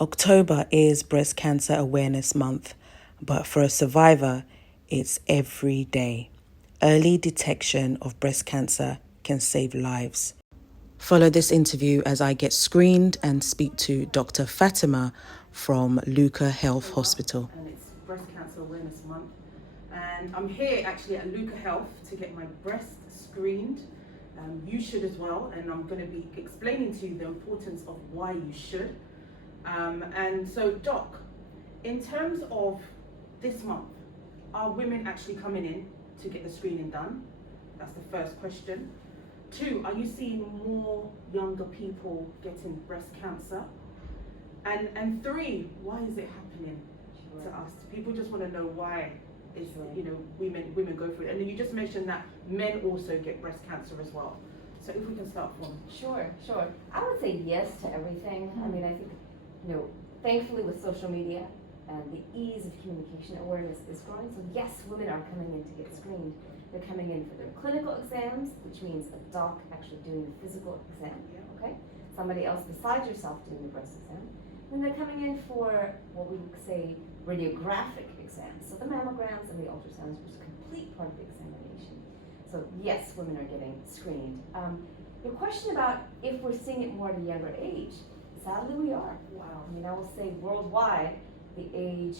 October is Breast Cancer Awareness Month, but for a survivor, it's every day. Early detection of breast cancer can save lives. Follow this interview as I get screened and speak to Dr. Fatima from LuccaHealth Hospital. And it's Breast Cancer Awareness Month. And I'm here actually at LuccaHealth to get my breast screened. You should as well, and I'm going to be explaining to you the importance of why you should. And so, Doc, in terms of this month, are women actually coming in to get the screening done? That's the first question. 2, are you seeing more younger people getting breast cancer? And 3, why is it happening to us? People just want to know why is women go through it. And then you just mentioned that men also get breast cancer as well. So if we can start from Sure. I would say yes to everything. I mean, I think, thankfully with social media and the ease of communication, awareness is growing. So yes, women are coming in to get screened. They're coming in for their clinical exams, which means a doc actually doing the physical exam, okay? Somebody else besides yourself doing the breast exam. And they're coming in for what we would say radiographic exams. So the mammograms and the ultrasounds was a complete part of the examination. So yes, women are getting screened. Your question about if we're seeing it more at a younger age, sadly we are. Wow. I mean, I will say worldwide, the age,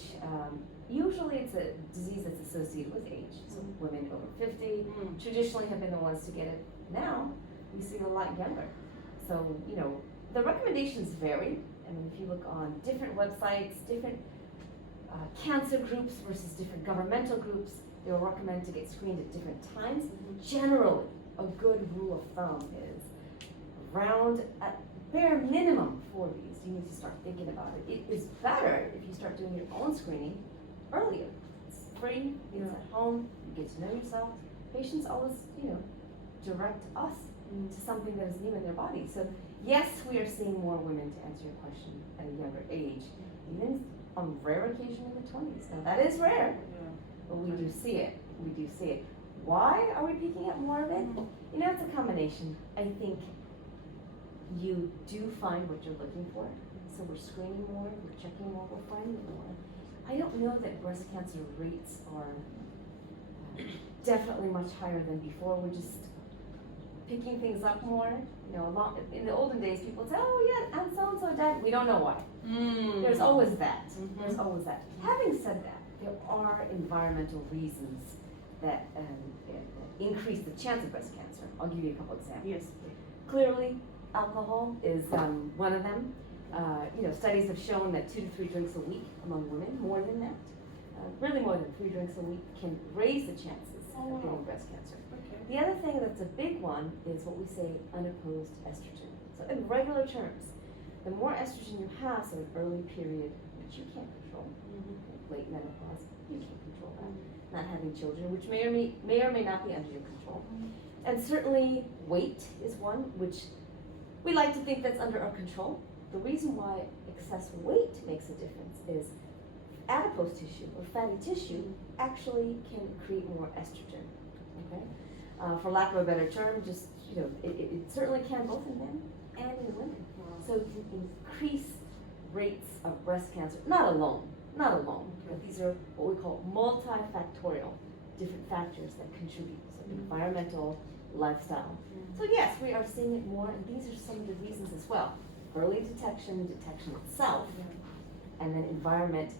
usually it's a disease that's associated with age. So women over 50 traditionally have been the ones to get it. Now, we see it a lot younger. So, the recommendations vary. I mean, if you look on different websites, different cancer groups versus different governmental groups, they will recommend to get screened at different times. Generally, a good rule of thumb is around at bare minimum 40s, you need to start thinking about it. It is better if you start doing your own screening earlier. It's free, it's at home, you get to know yourself. Patients always, direct us to something that is new in their body. So yes, we are seeing more women, to answer your question, at a younger age, even on rare occasion in the 20s. Now that is rare, but we do see it. Why are we picking up more of it? It's a combination. I think you do find what you're looking for. So we're screening more, we're checking more, we're finding more. I don't know that breast cancer rates are definitely much higher than before. We're just picking things up more. In the olden days, people would say, oh yeah, and so-and-so died. We don't know why. There's always that. There's always that. Having said that, there are environmental reasons that increase the chance of breast cancer. I'll give you a couple examples. Yes. Clearly, alcohol is one of them. Studies have shown that 2 to 3 drinks a week among women, more than that, really more than 3 drinks a week, can raise the chances of getting breast cancer. Okay. The other thing that's a big one is what we say unopposed estrogen. So in regular terms, the more estrogen you have, so an early period, which you can't control, late menopause, you can't control that. Not having children, which may or may not be under your control. And certainly weight is one, which we like to think that's under our control. The reason why excess weight makes a difference is adipose tissue or fatty tissue actually can create more estrogen. Okay, for lack of a better term, just it certainly can both in men and in women. So it can increase rates of breast cancer. Not alone, but these are what we call multifactorial, different factors that contribute. So environmental, lifestyle. So yes, we are seeing it more, and these are some of the reasons as well. Early detection itself, and then environment.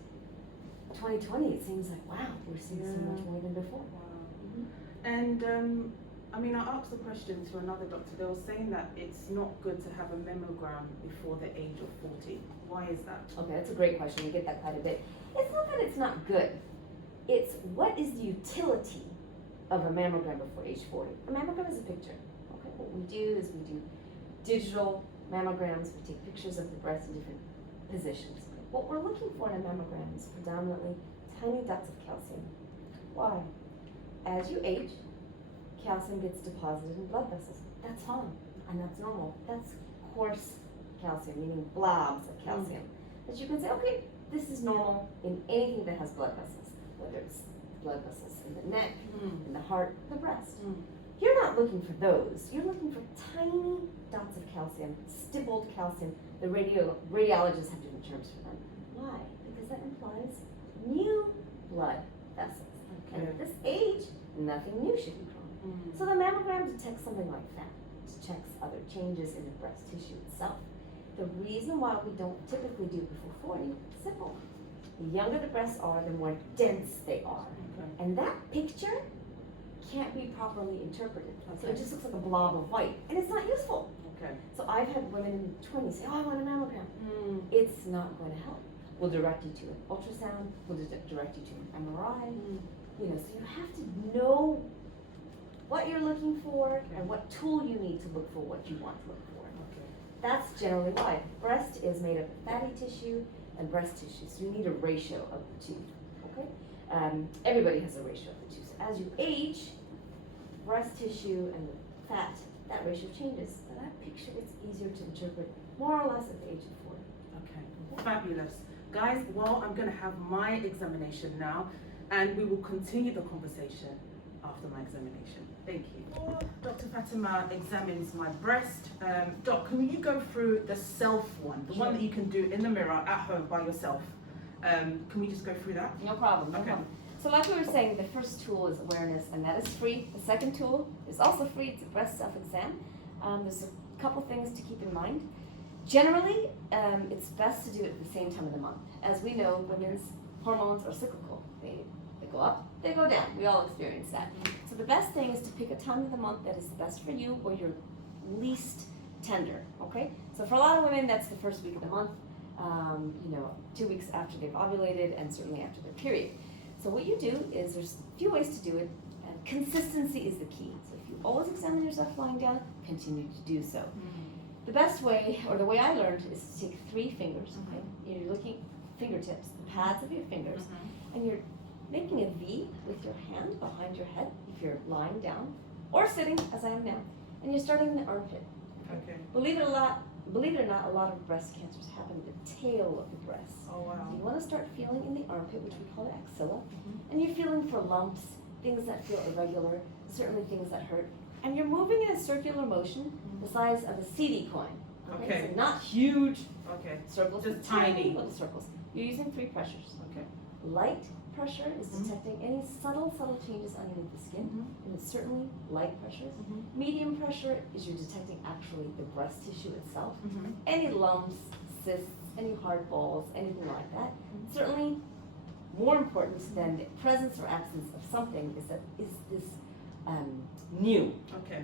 2020, it seems like, wow, we're seeing so much more than before. Wow. And I asked the question to another doctor. They were saying that it's not good to have a mammogram before the age of 40. Why is that? Okay, that's a great question. We get that quite a bit. It's not that it's not good. It's what is the utility of a mammogram before age 40? A mammogram is a picture. Okay, what we do is we do digital mammograms. We take pictures of the breast in different positions. What we're looking for in a mammogram is predominantly tiny dots of calcium. Why? As you age, calcium gets deposited in blood vessels. That's fine, and that's normal. That's coarse calcium, meaning blobs of calcium. That you can say, okay, this is normal in anything that has blood vessels, whether it's blood vessels in the neck, in the heart, the breast. You're not looking for those. You're looking for tiny dots of calcium, stippled calcium. The radiologists have different terms for them. Why? Because that implies new blood vessels. Okay. And at this age, nothing new should be growing. So the mammogram detects something like that. It checks other changes in the breast tissue itself. The reason why we don't typically do it before 40 is simple. The younger the breasts are, the more dense they are. Okay. And that picture can't be properly interpreted. So Okay. it just looks like a blob of white, and it's not useful. Okay. So I've had women in the 20s say, oh, I want a mammogram. It's not going to help. We'll direct you to an ultrasound, we'll direct you to an MRI. You know, so you have to know what you're looking for and what tool you need to look for what you want to look for. Okay. That's generally why. Breast is made of fatty tissue and breast tissue, so you need a ratio of the two, okay? Everybody has a ratio of the two. So as you age, breast tissue and the fat, that ratio changes. So that picture gets easier to interpret more or less at the age of 40. Okay. Fabulous. Guys, well, I'm going to have my examination now, and we will continue the conversation after my examination. Thank you. Before Dr. Fatima examines my breast, Doc, can you go through the self one, the one that you can do in the mirror at home by yourself? Can we just go through that? No problem, no Okay. problem. So like we were saying, the first tool is awareness, and that is free. The second tool is also free. It's a breast self-exam. There's a couple things to keep in mind. Generally, it's best to do it at the same time of the month. As we know, women's hormones are cyclical. They go up, they go down. We all experience that. So the best thing is to pick a time of the month that is the best for you, where you're least tender, okay? So for a lot of women, that's the first week of the month, 2 weeks after they've ovulated, and certainly after their period. So what you do is, there's a few ways to do it, and consistency is the key. So if you always examine yourself lying down, continue to do so. The best way, or the way I learned, is to take 3 fingers, okay? You're looking fingertips, the pads of your fingers, and you're making a V with your hand behind your head if you're lying down, or sitting, as I am now, and you're starting in the armpit. Okay. Believe it or not, a lot of breast cancers happen at the tail of the breast. Oh, wow. So you want to start feeling in the armpit, which we call the axilla, and you're feeling for lumps, things that feel irregular, certainly things that hurt, and you're moving in a circular motion the size of a CD coin. Okay. So not huge Okay. circles, Just but tiny. little circles. You're using 3 pressures. Okay. Light pressure is detecting any subtle changes underneath the skin, and it's certainly light pressure. Medium pressure is you're detecting actually the breast tissue itself. Any lumps, cysts, any hard balls, anything like that. Certainly more important than the presence or absence of something is this new. Okay.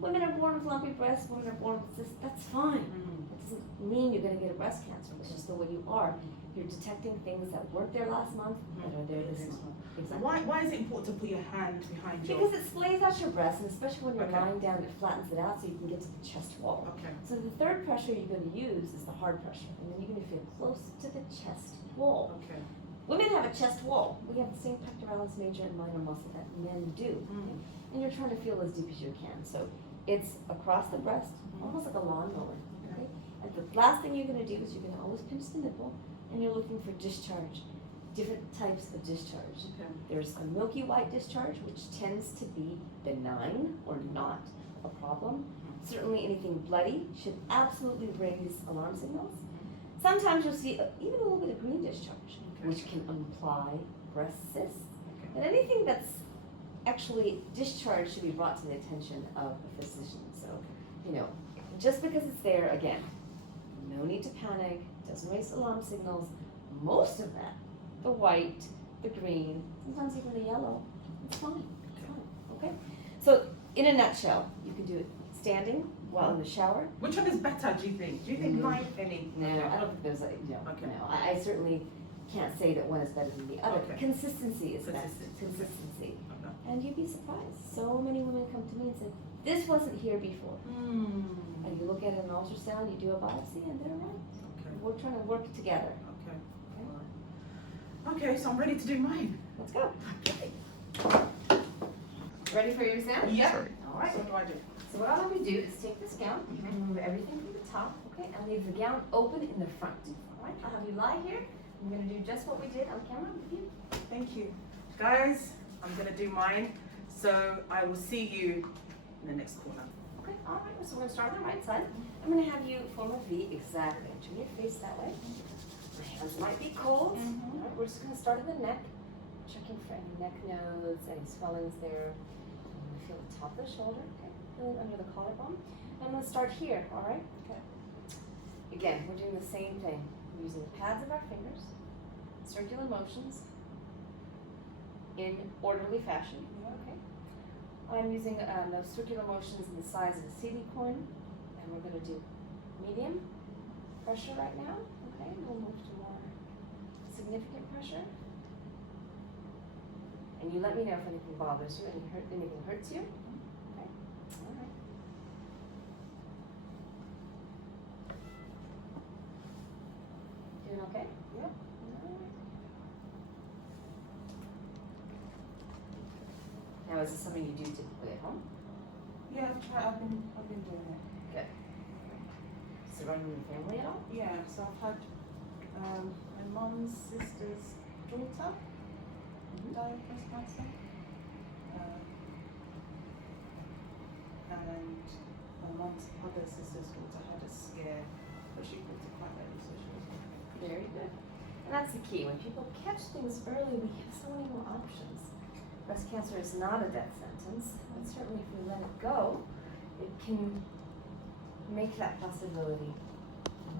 Women are born with lumpy breasts, women are born with cysts, that's fine. It doesn't mean you're going to get a breast cancer, it's just the way you are. You're detecting things that weren't there last month that are there this month. Exactly. Why is it important to put your hand behind your... Because it splays out your breast, and especially when you're Okay. lying down, it flattens it out so you can get to the chest wall. Okay. So the third pressure you're going to use is the hard pressure, and then you're going to feel close to the chest wall. Okay. Women have a chest wall. We have the same pectoralis major and minor muscle that men do. Okay? And you're trying to feel as deep as you can. So it's across the breast, almost like a lawnmower. Okay? And the last thing you're going to do is you're going to always pinch the nipple, and you're looking for discharge, different types of discharge. Okay. There's a milky white discharge, which tends to be benign or not a problem. Certainly anything bloody should absolutely raise alarm signals. Sometimes you'll see even a little bit of green discharge, which can imply breast cysts. And anything that's actually discharged should be brought to the attention of a physician. So, just because it's there, again, no need to panic, doesn't raise alarm signals. Most of that, the white, the green, sometimes even the yellow, it's fine. It's fine. Okay? So, in a nutshell, you can do it standing while in the shower. Which one is better, do you think? Do you think light any? No, I don't think there's a, Okay. no. I certainly can't say that one is better than the other. Okay. Consistency is best. Consistency. And you'd be surprised. So many women come to me and say, this wasn't here before. And you look at an ultrasound, you do a biopsy, and they're right. Okay. We're trying to work together. Okay. Okay, so I'm ready to do mine. Let's go. Okay. Ready for your exam? Yeah. All right. So what do I do? So what I'm going to do is take this gown, remove everything from the top, okay, and leave the gown open in the front. All right, I'll have you lie here. I'm going to do just what we did on camera with you. Thank you. Guys, I'm going to do mine. So I will see you in the next corner. Okay, all right, so we're gonna start on the right side. I'm gonna have you form a V exactly. Turn your face that way. My hands might be cold. All right, we're just gonna start in the neck, checking for any neck nodes, any swellings there. I'm gonna feel the top of the shoulder, okay, feeling under the collarbone. And I'm gonna start here, all right? Okay. Again, we're doing the same thing. We're using the pads of our fingers, circular motions, in orderly fashion, okay? I'm using those circular motions in the size of a CD coin, and we're going to do medium pressure right now, okay? And we'll move to more significant pressure. And you let me know if anything bothers you, anything hurts you, okay? All right. Doing okay? Yep. All right. Now, is this something you do typically at home? Yeah, I've been doing it. Good. Does it run in your family at all? Yeah, so I've had my mum's sister's daughter die of breast cancer. And my mum's other sister's daughter had a scare, but she caught it quite early, so she was okay. Very good. And that's the key. When people catch things early, we have so many more options. Breast cancer is not a death sentence, and certainly if we let it go, it can make that possibility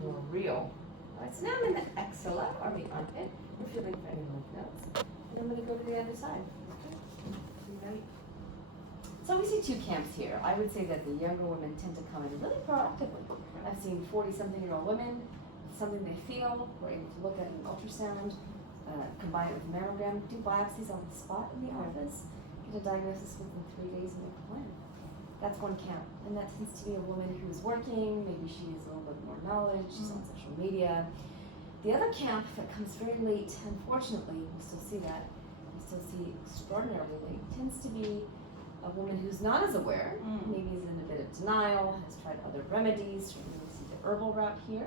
more real. All right, so now I'm in the axilla, or the armpit. We're feeling for any lymph nodes. And I'm going to go to the other side. Okay. So we see two camps here. I would say that the younger women tend to come in really proactively. I've seen 40-something-year-old women, something they feel, we're able to look at an ultrasound, combine it with a mammogram, do biopsies on the spot in the office, get a diagnosis within 3 days and make a plan. That's one camp, and that tends to be a woman who's working, maybe she has a little bit more knowledge, she's on social media. The other camp that comes very late, unfortunately, we still see that, we still see extraordinarily late, tends to be a woman who's not as aware, maybe is in a bit of denial, has tried other remedies, we see the herbal route here.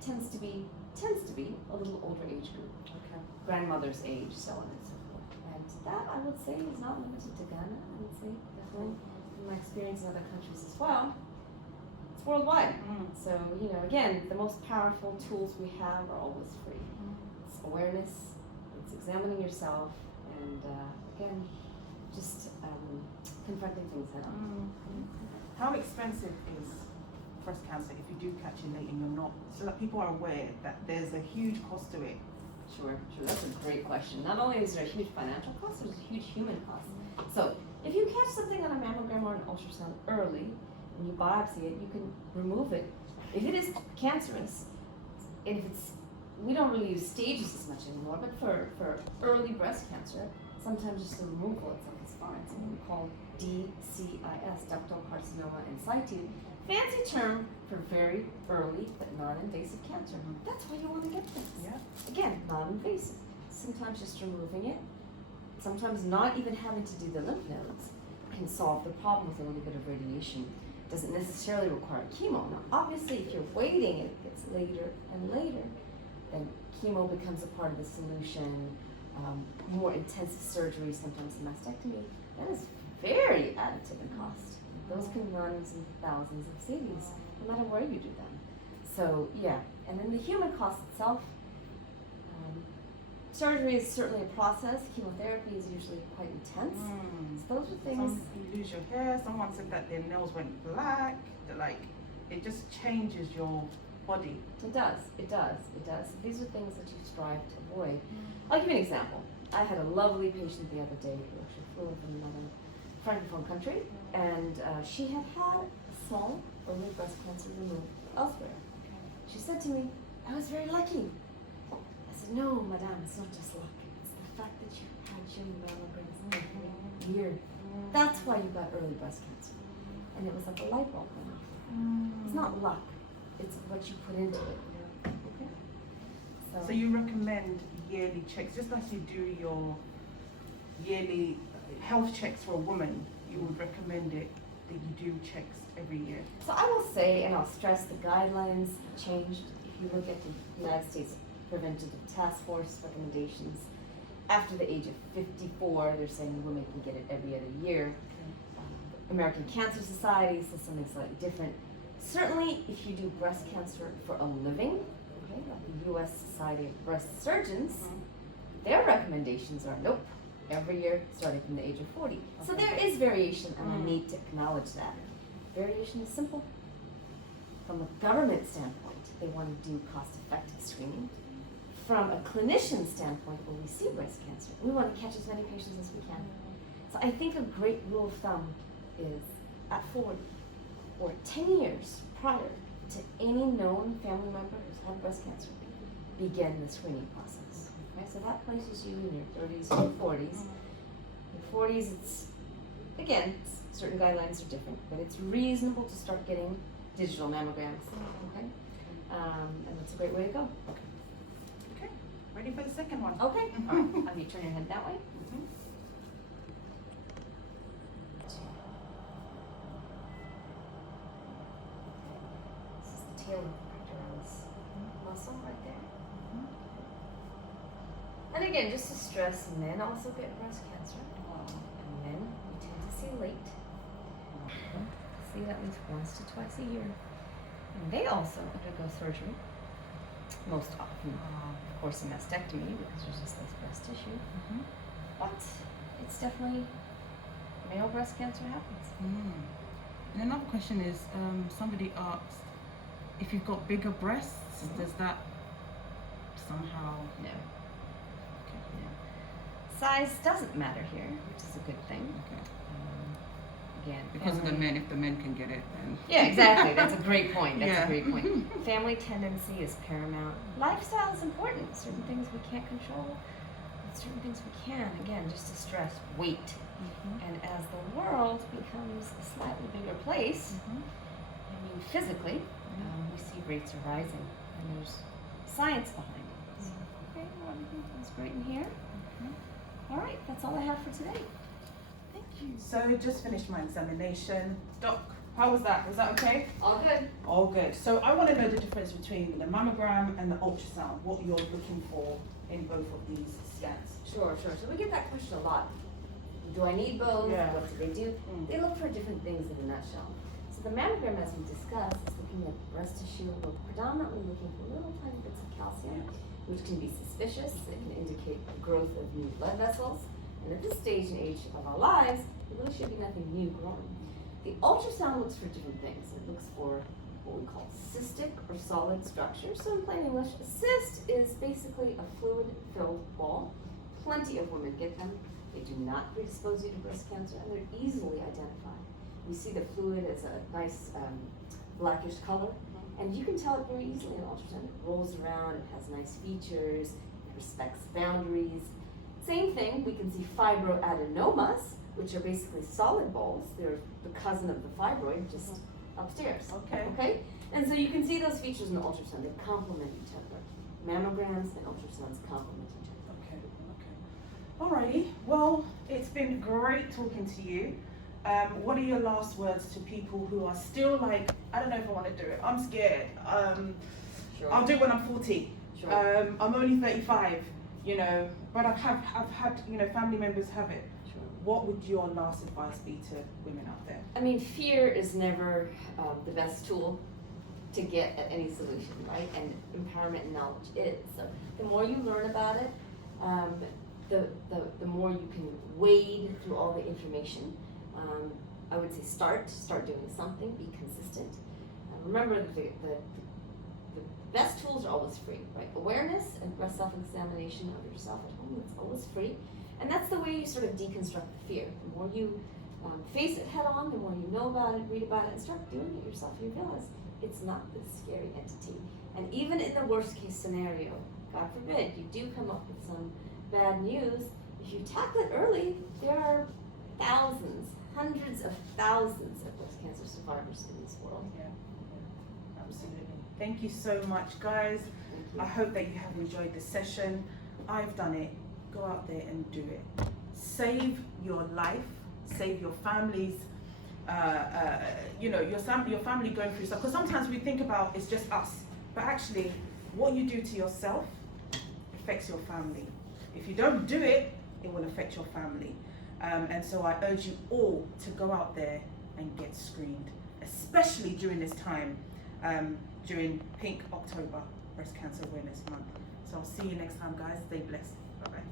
Tends to be a little older age group, okay. Grandmother's age, so on and so forth. And that, I would say, is not limited to Ghana. I would say, definitely, in my experience in other countries as well, it's worldwide. So, you know, again, the most powerful tools we have are always free. It's awareness, it's examining yourself, and again, just confronting things head on. How expensive is breast cancer if you do catch it late and you're not, so that people are aware that there's a huge cost to it? Sure, that's a great question. Not only is there a huge financial cost, there's a huge human cost. So if you catch something on a mammogram or an ultrasound early, and you biopsy it, you can remove it. If it is cancerous, and if it's, we don't really use stages as much anymore, but for early breast cancer, sometimes just the removal itself is fine. It's what we call DCIS, ductal carcinoma in situ. Fancy term for very early but non-invasive cancer. That's why you want to get this. Yeah. Again, non-invasive. Sometimes just removing it, sometimes not even having to do the lymph nodes can solve the problem with a little bit of radiation. Doesn't necessarily require chemo. Now, obviously, if you're waiting and it gets later and later, then chemo becomes a part of the solution. More intensive surgery, sometimes a mastectomy, that is very additive in cost. Those can run into thousands of CDs, no matter where you do them. So yeah, and then the human cost itself, surgery is certainly a process. Chemotherapy is usually quite intense. So those are things. You lose your hair. Someone said that their nails went black. Like, it just changes your body. It does. These are things that you strive to avoid. I'll give you an example. I had a lovely patient the other day who actually flew in from another francophone country, and she had had a small early breast cancer removed elsewhere. She said to me, "I was very lucky." I said, "No, madame, it's not just luck. It's the fact that you had your mammograms every year. That's why you got early breast cancer." And it was like a light bulb went off. It's not luck. It's what you put into it. Okay? So you recommend yearly checks, just as you do your yearly health checks for a woman, you would recommend it that you do checks every year? So I will say, and I'll stress, the guidelines changed. If you look at the United States Preventative Task Force recommendations, after the age of 54, they're saying women can get it every other year. American Cancer Society says something slightly different. Certainly, if you do breast cancer for a living, okay, like the U.S. Society of Breast Surgeons, their recommendations are nope, every year starting from the age of 40. So there is variation, and I need to acknowledge that. Variation is simple. From a government standpoint, they want to do cost-effective screening. From a clinician standpoint, when we see breast cancer, we want to catch as many patients as we can. So I think a great rule of thumb is at 40 or 10 years prior to any known family member who's had breast cancer, begin the screening process. Okay, so that places you in your 30s or 40s. In 40s, it's, again, certain guidelines are different, but it's reasonable to start getting digital mammograms, okay? And that's a great way to go. Okay, ready for the second one? Okay, all right, have you turn your head that way? This is the tail of the pectoralis muscle right there. And again, just to stress, men also get breast cancer. And men, we tend to see late. See that at least once to twice a year. And they also undergo surgery. Most often, of course, a mastectomy because there's just less breast tissue. But it's definitely, male breast cancer happens. And another question is, somebody asked, if you've got bigger breasts, does that somehow... No. Size doesn't matter here, which is a good thing. Again, Because of the men, if the men can get it, then... Yeah, exactly. That's a great point. That's a great point. Family tendency is paramount. Lifestyle is important. Certain things we can't control, and certain things we can. Again, just to stress, weight. And as the world becomes a slightly bigger place, I mean physically, we see rates are rising, and there's science behind it. So, okay, well, everything feels great in here. All right, that's all I have for today. Thank you. So I just finished my examination. Doc, how was that? Was that okay? All good. All good. So I want to know the difference between the mammogram and the ultrasound, what you're looking for in both of these scans. Sure. So we get that question a lot. Do I need both? Yeah. What do they do? They look for different things in a nutshell. So the mammogram, as we discussed, is looking at breast tissue. We're predominantly looking for little tiny bits of calcium, which can be suspicious. It can indicate the growth of new blood vessels. And at this stage and age of our lives, there really should be nothing new growing. The ultrasound looks for different things. It looks for what we call cystic or solid structures. So in plain English, a cyst is basically a fluid-filled ball. Plenty of women get them. They do not predispose you to breast cancer, and they're easily identified. We see the fluid as a nice blackish color, and you can tell it very easily in ultrasound. It rolls around, it has nice features, it respects boundaries. Same thing, we can see fibroadenomas, which are basically solid balls. They're the cousin of the fibroid, just upstairs. Okay? And so you can see those features in the ultrasound. They complement each other. Mammograms and ultrasounds complement each other. Alrighty, well, it's been great talking to you. What are your last words to people who are still like, I don't know if I want to do it, I'm scared. Sure. I'll do it when I'm 40. Sure. I'm only 35, but I've had, family members have it. Sure. What would your last advice be to women out there? I mean, fear is never the best tool to get at any solution, right? And empowerment and knowledge is. So the more you learn about it, the more you can wade through all the information. I would say start doing something, be consistent. Remember that the best tools are always free, right? Awareness and breast self-examination of yourself at home, it's always free. And that's the way you sort of deconstruct the fear. The more you face it head on, the more you know about it, read about it, and start doing it yourself, you realize it's not this scary entity. And even in the worst case scenario, God forbid, you do come up with some bad news, if you tackle it early, there are thousands, hundreds of thousands of breast cancer survivors in this world. Yeah, absolutely. Thank you so much, guys. I hope that you have enjoyed this session. I've done it. Go out there and do it. Save your life, save your families, your family going through stuff. Because sometimes we think about it's just us, but actually what you do to yourself affects your family. If you don't do it, it will affect your family. And so I urge you all to go out there and get screened, especially during this time, during Pink October, Breast Cancer Awareness Month. So I'll see you next time, guys. Stay blessed. Bye-bye.